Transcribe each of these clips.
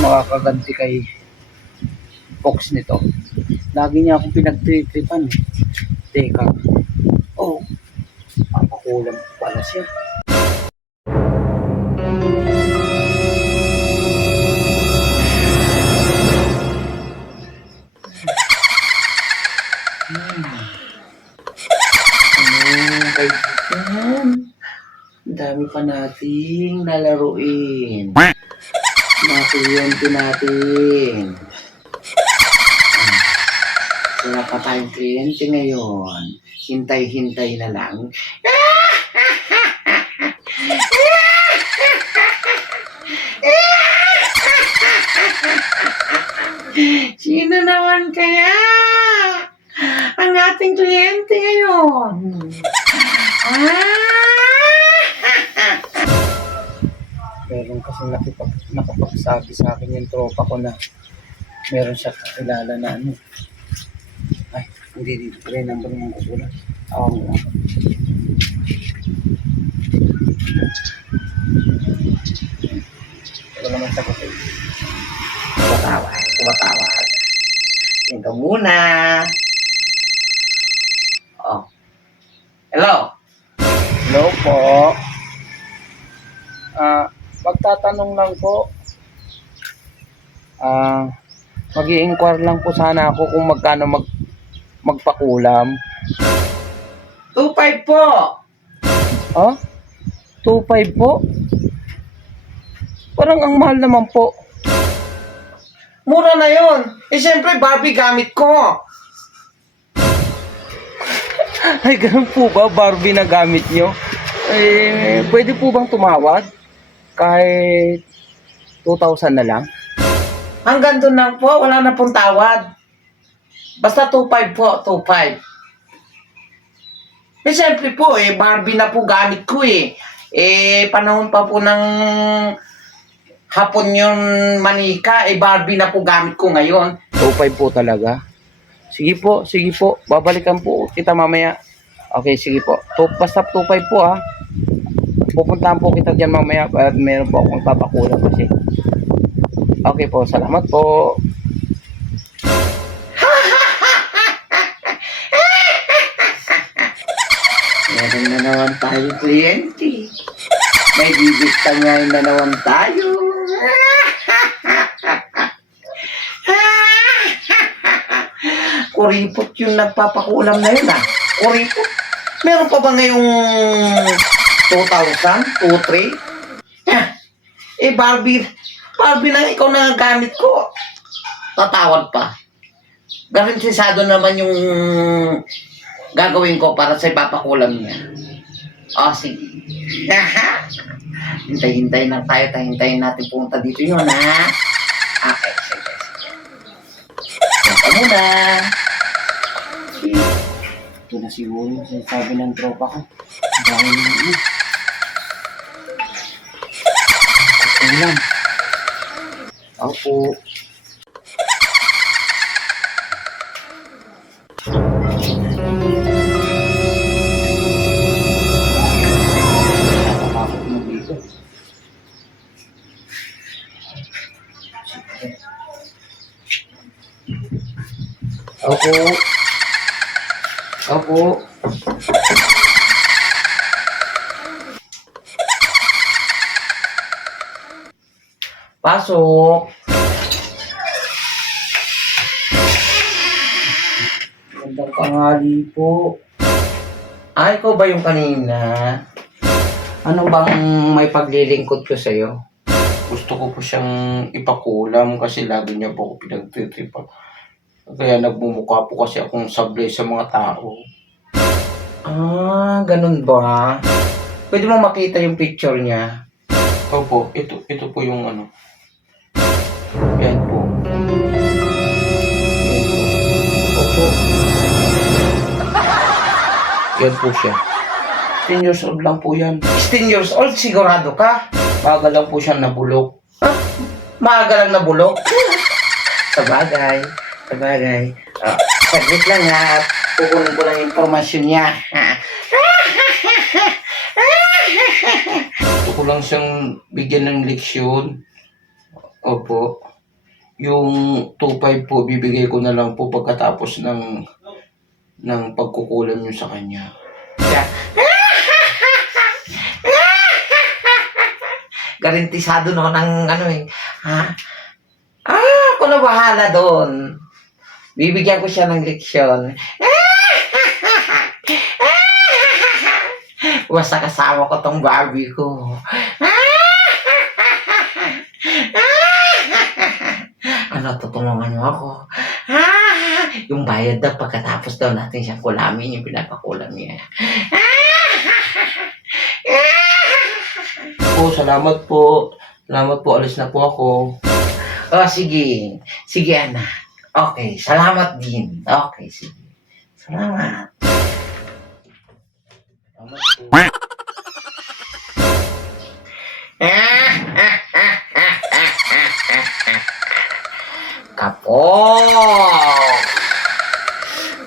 Makakaganti kay Fox nito. Lagi niya akong pinagtritripan. Teka. Oh, papakulam pala siya. Kaibigan, ang dami pa nating lalaruin. Mga kliyente natin. Wala pa tayong kliyente ngayon. Hintay-hintay na lang. Sino naman kaya ang ating kliyente ngayon? Meron kasi nakapagsabi sa akin yung tropa ko na meron siya kakilala na ano. Ay, hindi dito pala yung number ng kasulat. Ako mo. Ito naman sa kasi. Tumatawag. Yan ka muna. Oh. Hello? Hello po. Magtatanong lang po. Mag-i-inquire lang po sana ako kung magkano magpakulam. 2.5 po. Oh? 2.5 po? Parang ang mahal naman po. Mura na yun. Siyempre Barbie gamit ko. Ay, ganun po ba? Barbie na gamit nyo? Pwede po bang tumawad? Kahit 2,000 na lang? Hanggang doon lang po. Wala na pong tawad. Basta 2.5 po. 2.5. Siyempre po, Barbie na po gamit ko panahon pa po ng hapon yung manika, Barbie na po gamit ko ngayon. 2.5 po talaga? Sige po. Babalikan po kita mamaya. Okay, sige po. Basta 2.5 po Pupuntahan po kita dyan mamaya at meron po akong papakulam kasi. Okay po, salamat po. Meron na naman tayo kliyente. May bibigtan ngayon na naman tayo. Kuripot yung nagpapakulam na yun Kuripot. Meron pa ba ngayong 2,000? 2,300? Barbie lang ikaw na gamit ko. Tatawad pa. Garantisado naman yung gagawin ko para sa ipapakulam niya. Sige. Hintay-hintay lang tayo. Hintayin natin punta dito yun, Okay, sige. Punta muna. Ito na siguro yung sinasabi ng tropa ko. Dahil na lang. Opo. Nakatakot mo dito. Opo. Pasok. Magandang tanghali po. Ikaw ba yung kanina? Ano bang may paglilingkod ko sa'yo? Gusto ko po siyang ipakulam kasi lagi niya po ako pinagtitripan. Kaya nagmumukha po kasi akong sablay sa mga tao. Ganun ba? Pwede mo makita yung picture niya? Opo, ito po yung ano. Yan po. Opo. Yan po siya. 16 years old lang po yan. 16 years old? Sigurado ka? Maaga lang po siyang nabulok. Maaga lang nabulok? Sabagay. Saglit lang at kukunin ko lang yung informasyon niya. lang siyang bigyan ng leksyon. Opo. Yung 2.5 po, bibigay ko na lang po pagkatapos ng pagkukulam nyo sa kanya. Garantisado naman ang ano eh. Ha? Ako na bahala doon. Bibigyan ko siya ng leksyon. Basta kasama ko tong Barbie ko. Ano, tutulungan mo ako? Yung bayad daw pagkatapos daw natin siyang kulamin, yung pinapakulam niya. Salamat po. Salamat po, alis na po ako. Oh, sige. Sige, anak. Okay, salamat din. Okay, sige. Salamat. Salamat po. Kapok!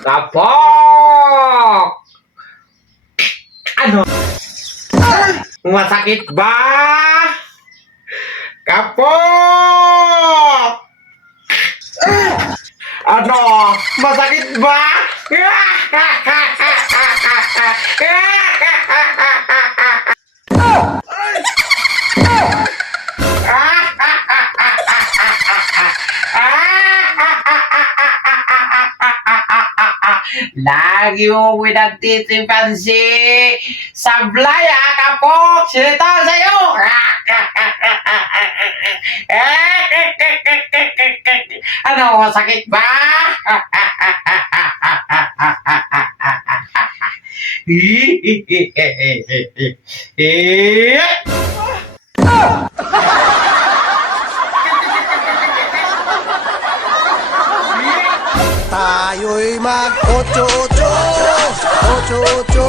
Kapok! Ano? Masakit ba? Kapok! Ano? Masakit ba? Lagi mo pinagtitipan si Sablay, Kapok! Sino to sa'yo? Ano, masakit ba? Tayo'y mag-ocho-ocho, ocho-ocho.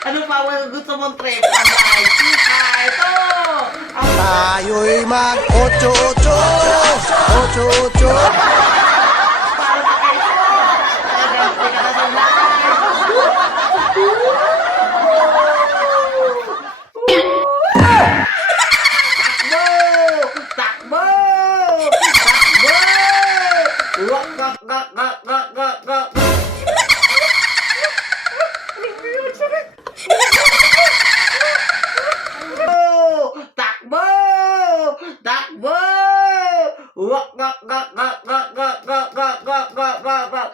Ano pa? Gusto mong trip? Ito! Tayo'y mag-ocho-ocho, ocho-ocho. Para sa kayo! Nagaganti ka na sa Takbo! Takbo! Wak, gak, gak, gak, gak, gak, gak. Takbo! Takbo! Wak, gak, gak, gak, gak, gak, gak, gak, gak, gak, gak, gak.